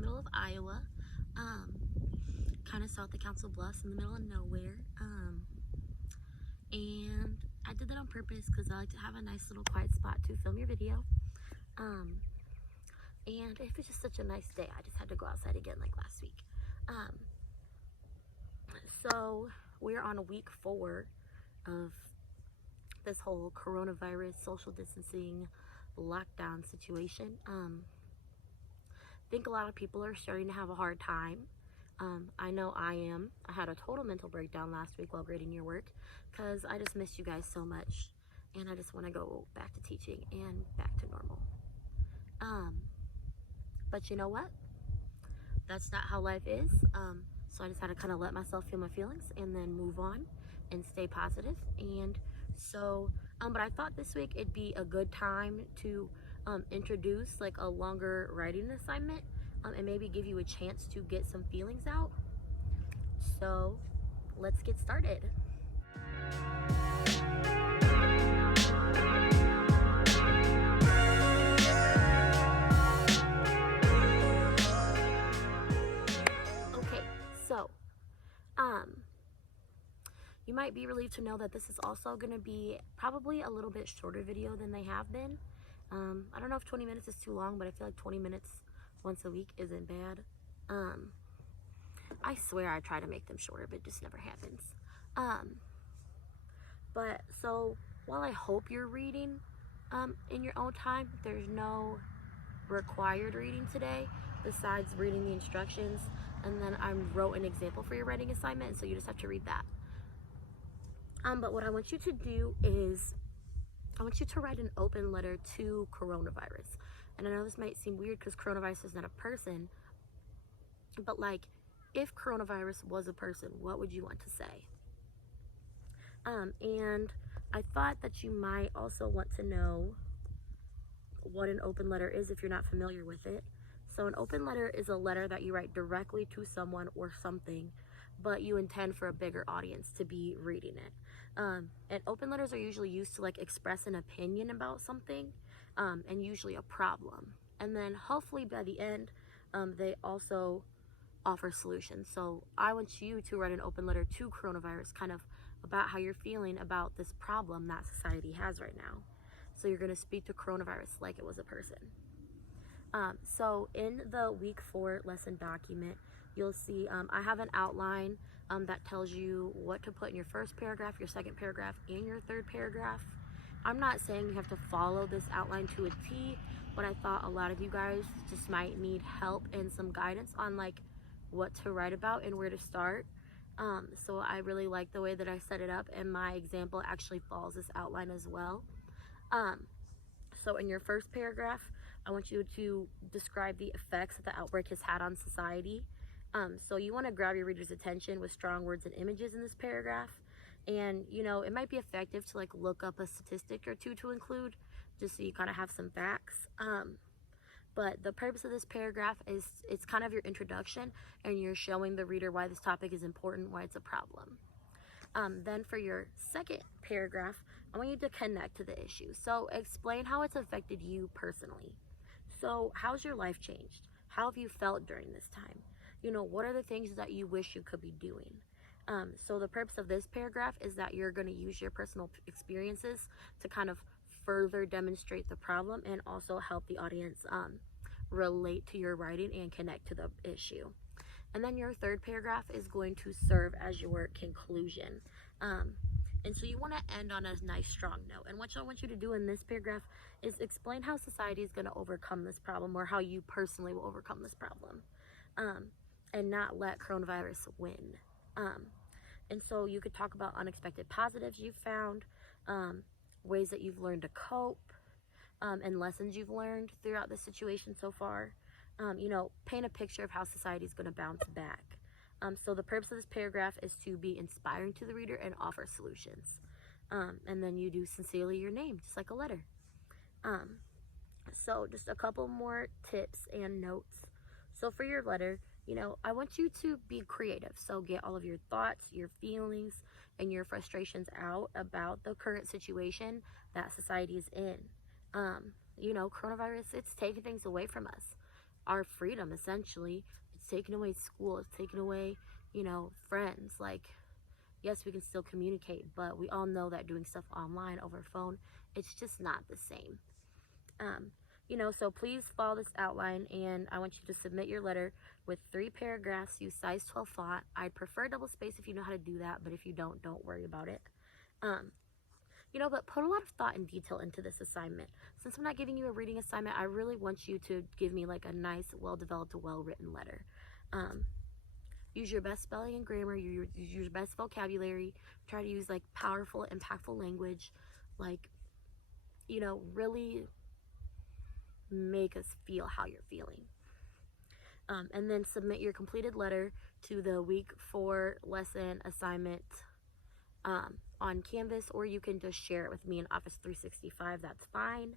the middle of Iowa, kind of south of Council Bluffs, in the middle of nowhere. And I did that on purpose because I like to have a nice little quiet spot to film your video. And it was just such a nice day. I just had to go outside again like last week. So we're on week 4 of this whole coronavirus social distancing lockdown situation. I think a lot of people are starting to have a hard time. I know I am. I had a total mental breakdown last week while grading your work because I just missed you guys so much, and I just want to go back to teaching and back to normal. But you know what? That's not how life is. So I just had to kind of let myself feel my feelings and then move on and stay positive. And so, but I thought this week it'd be a good time to introduce like a longer writing assignment and maybe give you a chance to get some feelings out. So let's get started. Okay, so you might be relieved to know that this is also going to be probably a little bit shorter video than they have been. I don't know if 20 minutes is too long, but I feel like 20 minutes once a week isn't bad. I swear I try to make them shorter, but it just never happens. But so while I hope you're reading in your own time, there's no required reading today besides reading the instructions, and then I wrote an example for your writing assignment, so you just have to read that. But what I want you to do is I want you to write an open letter to coronavirus. And I know this might seem weird because coronavirus is not a person, but like, if coronavirus was a person, what would you want to say? And I thought that you might also want to know what an open letter is if you're not familiar with it. So an open letter is a letter that you write directly to someone or something, but you intend for a bigger audience to be reading it. And open letters are usually used to like express an opinion about something, and usually a problem. And then hopefully by the end, they also offer solutions. So I want you to write an open letter to coronavirus, kind of about how you're feeling about this problem that society has right now. So you're going to speak to coronavirus like it was a person. So in the week 4 lesson document, you'll see I have an outline that tells you what to put in your first paragraph, your second paragraph, and your third paragraph. I'm not saying you have to follow this outline to a T, but I thought a lot of you guys just might need help and some guidance on like what to write about and where to start. So I really like the way that I set it up, and my example actually follows this outline as well. So in your first paragraph, I want you to describe the effects that the outbreak has had on society. So you want to grab your reader's attention with strong words and images in this paragraph. And, you know, it might be effective to like look up a statistic or two to include, just so you kind of have some facts. But the purpose of this paragraph is it's kind of your introduction, and you're showing the reader why this topic is important, why it's a problem. Then for your second paragraph, I want you to connect to the issue. So explain how it's affected you personally. So how's your life changed? How have you felt during this time? You know, what are the things that you wish you could be doing? So the purpose of this paragraph is that you're going to use your personal experiences to kind of further demonstrate the problem and also help the audience relate to your writing and connect to the issue. And then your third paragraph is going to serve as your conclusion. And so you want to end on a nice strong note. And what I want you to do in this paragraph is explain how society is going to overcome this problem, or how you personally will overcome this problem, and not let coronavirus win. And so you could talk about unexpected positives you've found, ways that you've learned to cope, and lessons you've learned throughout the situation so far. You know, paint a picture of how society is going to bounce back. So the purpose of this paragraph is to be inspiring to the reader and offer solutions. And then you do sincerely your name, just like a letter. So just a couple more tips and notes. So for your letter, you know, I want you to be creative. So get all of your thoughts, your feelings, and your frustrations out about the current situation that society is in. You know, coronavirus, it's taking things away from us. our freedom, essentially. It's taking away school, it's taking away, friends. Like, yes, we can still communicate, but we all know that doing stuff online over phone, it's just not the same. So please follow this outline, and I want you to submit your letter with 3 paragraphs. Use size 12 font. I'd prefer double space if you know how to do that, but if you don't worry about it. But put a lot of thought and detail into this assignment. Since I'm not giving you a reading assignment, I really want you to give me like a nice, well-developed, well-written letter. Use your best spelling and grammar, use your best vocabulary, try to use like powerful, impactful language, like, really make us feel how you're feeling. And then submit your completed letter to the week 4 lesson assignment on Canvas, or you can just share it with me in Office 365, that's fine.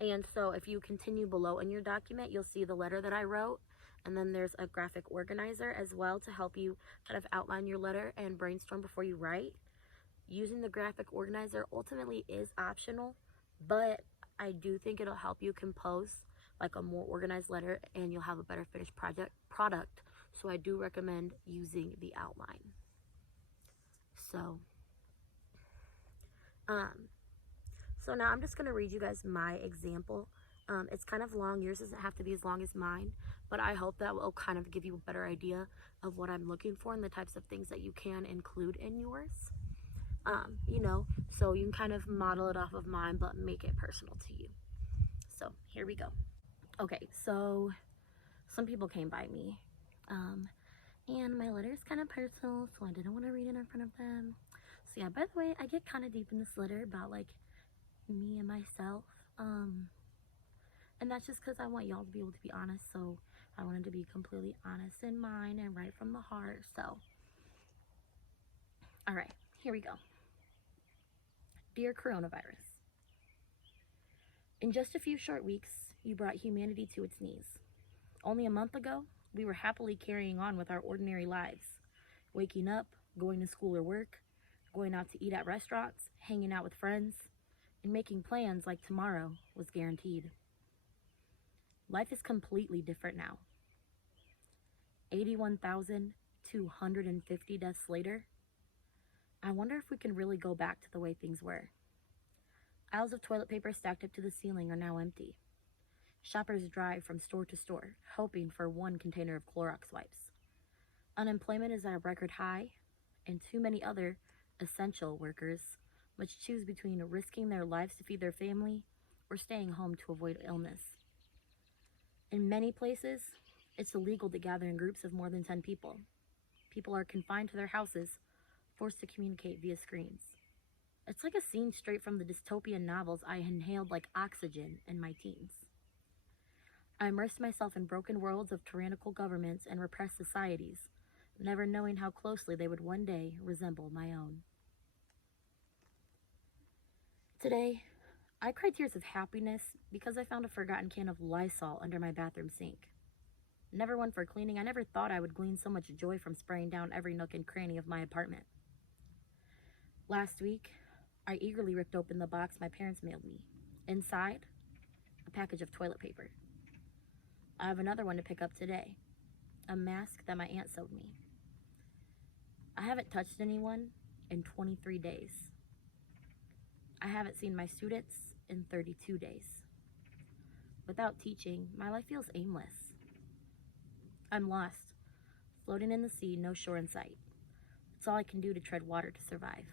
And so if you continue below in your document, you'll see the letter that I wrote, and then there's a graphic organizer as well to help you kind of outline your letter and brainstorm before you write. Using the graphic organizer ultimately is optional, but I do think it'll help you compose like a more organized letter, and you'll have a better finished product. So I do recommend using the outline. So now I'm just going to read you guys my example. It's kind of long. Yours doesn't have to be as long as mine, but I hope that will kind of give you a better idea of what I'm looking for and the types of things that you can include in yours. So you can kind of model it off of mine, but make it personal to you. So here we go. Okay, so some people came by me, and my letter is kind of personal, so I didn't want to read it in front of them. So yeah, by the way, I get kind of deep in this letter about like me and myself, and that's just because I want y'all to be able to be honest. So I wanted to be completely honest in mine and right from the heart. So all right, here we go. Dear coronavirus, in just a few short weeks, you brought humanity to its knees. Only a month ago, we were happily carrying on with our ordinary lives, waking up, going to school or work, going out to eat at restaurants, hanging out with friends, and making plans like tomorrow was guaranteed. Life is completely different now. 81,250 deaths later, I wonder if we can really go back to the way things were. Aisles of toilet paper stacked up to the ceiling are now empty. Shoppers drive from store to store, hoping for one container of Clorox wipes. Unemployment is at a record high, and too many other essential workers must choose between risking their lives to feed their family or staying home to avoid illness. In many places, it's illegal to gather in groups of more than 10 people. People are confined to their houses, forced to communicate via screens. It's like a scene straight from the dystopian novels I inhaled like oxygen in my teens. I immersed myself in broken worlds of tyrannical governments and repressed societies, never knowing how closely they would one day resemble my own. Today, I cried tears of happiness because I found a forgotten can of Lysol under my bathroom sink. Never one for cleaning, I never thought I would glean so much joy from spraying down every nook and cranny of my apartment. Last week, I eagerly ripped open the box my parents mailed me. Inside, a package of toilet paper. I have another one to pick up today, a mask that my aunt sewed me. I haven't touched anyone in 23 days. I haven't seen my students in 32 days. Without teaching, my life feels aimless. I'm lost, floating in the sea, no shore in sight. It's all I can do to tread water to survive.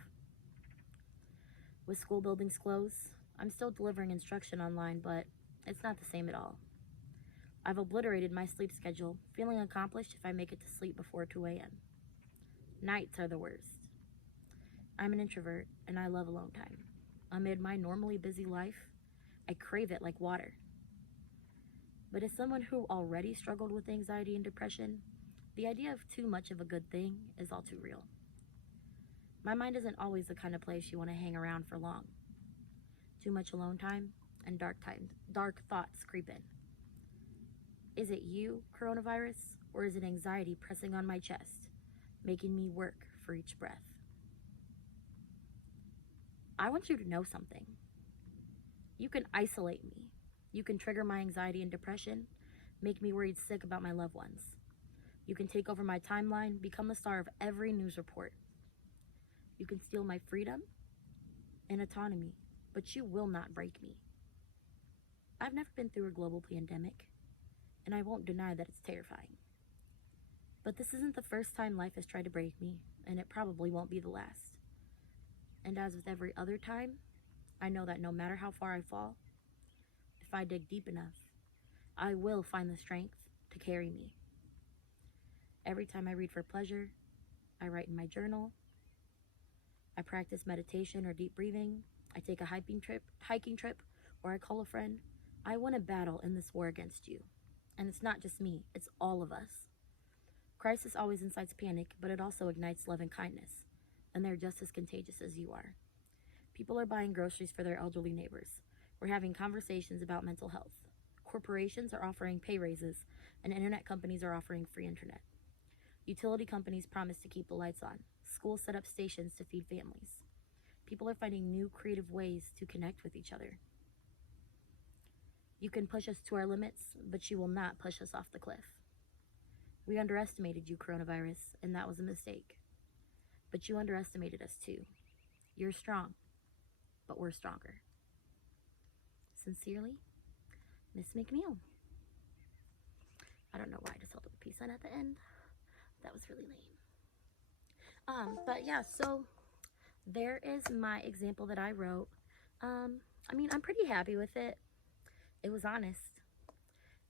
With school buildings closed, I'm still delivering instruction online, but it's not the same at all. I've obliterated my sleep schedule, feeling accomplished if I make it to sleep before 2 a.m. Nights are the worst. I'm an introvert, and I love alone time. Amid my normally busy life, I crave it like water. But as someone who already struggled with anxiety and depression, the idea of too much of a good thing is all too real. My mind isn't always the kind of place you want to hang around for long. Too much alone time and dark thoughts creep in. Is it you, coronavirus, or is it anxiety pressing on my chest, making me work for each breath? I want you to know something. You can isolate me, You can trigger my anxiety and depression, make me worried sick about my loved ones. You can take over my timeline, become the star of every news report. You can steal my freedom and autonomy, but you will not break me. I've never been through a global pandemic, and I won't deny that it's terrifying. But this isn't the first time life has tried to break me, and it probably won't be the last. And as with every other time, I know that no matter how far I fall, if I dig deep enough, I will find the strength to carry me. Every time I read for pleasure, I write in my journal, I practice meditation or deep breathing, I take a hiking trip, or I call a friend, I win a battle in this war against you. And it's not just me, it's all of us. Crisis always incites panic, but it also ignites love and kindness, and they're just as contagious as you are. People are buying groceries for their elderly neighbors. We're having conversations about mental health. Corporations are offering pay raises, and internet companies are offering free internet. Utility companies promise to keep the lights on. Schools set up stations to feed families. People are finding new creative ways to connect with each other. You can push us to our limits, but you will not push us off the cliff. We underestimated you, coronavirus, and that was a mistake. But you underestimated us too. You're strong, but we're stronger. Sincerely, Miss McNeil. I don't know why I just held up a peace sign at the end. That was really lame. But yeah, so there is my example that I wrote. I mean, I'm pretty happy with it. It was honest.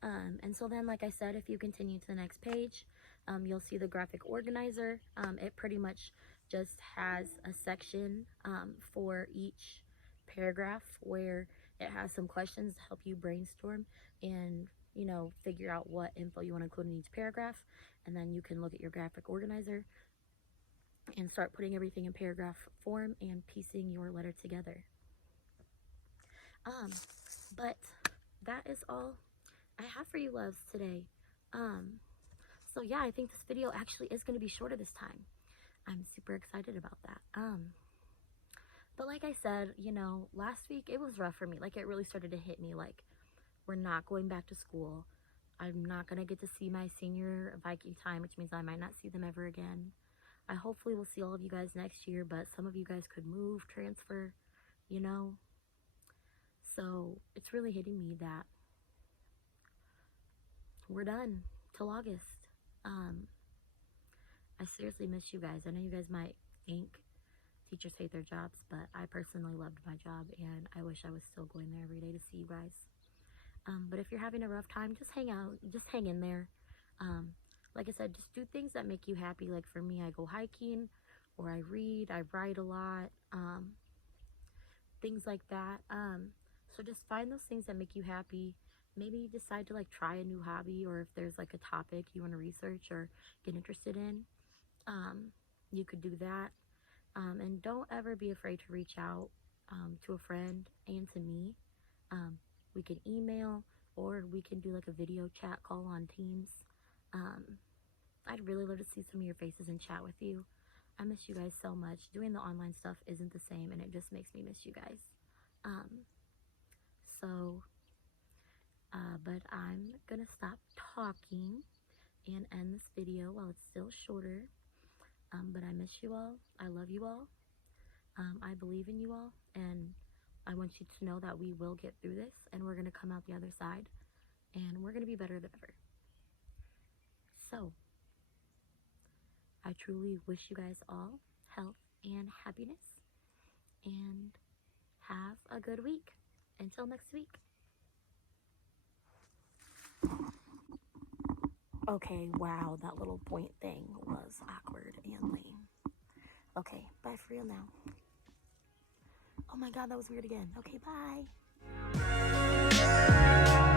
And so then, like I said, if you continue to the next page, you'll see the graphic organizer. It pretty much just has a section for each paragraph where it has some questions to help you brainstorm and, you know, figure out what info you want to include in each paragraph. And then you can look at your graphic organizer and start putting everything in paragraph form and piecing your letter together. But that is all I have for you loves today. So yeah, I think this video actually is going to be shorter this time. I'm super excited about that. But like I said, you know, last week it was rough for me. Like, it really started to hit me, like, we're not going back to school. I'm not going to get to see my senior Viking time, which means I might not see them ever again. I hopefully will see all of you guys next year, but some of you guys could move, transfer, you know. So it's really hitting me that we're done till August. I seriously miss you guys. I know you guys might think teachers hate their jobs, but I personally loved my job, and I wish I was still going there every day to see you guys. But if you're having a rough time, just hang out, just hang in there. Like I said, just do things that make you happy. Like for me, I go hiking, or I read, I write a lot, things like that. So just find those things that make you happy. Maybe decide to like try a new hobby, or if there's like a topic you want to research or get interested in, you could do that. And don't ever be afraid to reach out to a friend and to me. We can email, or we can do like a video chat call on Teams. I'd really love to see some of your faces and chat with you. I miss you guys so much. Doing the online stuff isn't the same, and it just makes me miss you guys. But I'm gonna stop talking and end this video while it's still shorter. But I miss you all. I love you all. I believe in you all, and I want you to know that we will get through this, and we're gonna come out the other side, and we're gonna be better than ever. So I truly wish you guys all health and happiness, and have a good week. Until next week. Okay, wow, that little point thing was awkward and lame. Okay, bye for real now. Oh my god, that was weird again. Okay, bye.